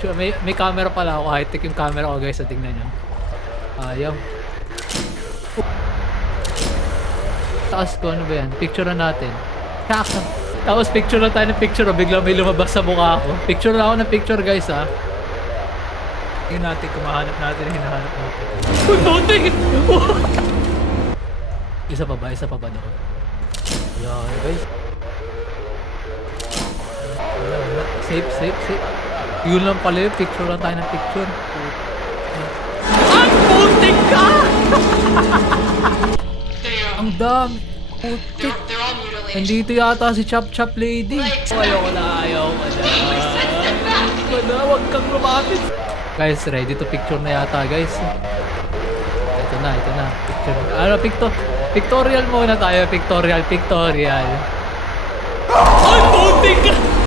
picture. May camera pala ako. High-tech yung camera ko guys. So, tingnan nyo. Ayaw. Taas ko, ano ba yan? Picture na natin. Kaka. Tapos picture na tayo ng picture. Bigla may lumabas sa mukha ko. Picture na ako ng picture guys ha. Tingnan natin kung mahanap natin yung hinahanap natin. Uy, nothing! Isa pa ba doon? Yan guys. Wala. Safe. Yun lang pala yun. Picture lang tayo ng picture. Ang putik ka! Ang dami. Putik. Nandito yata si Chop Chop Lady. Ayaw ko na. Wala, wag kang lumapit. Guys, ready to picture na yata guys. Ito na. Picture. Pictorial muna tayo. Pictorial. Ay, putik ka!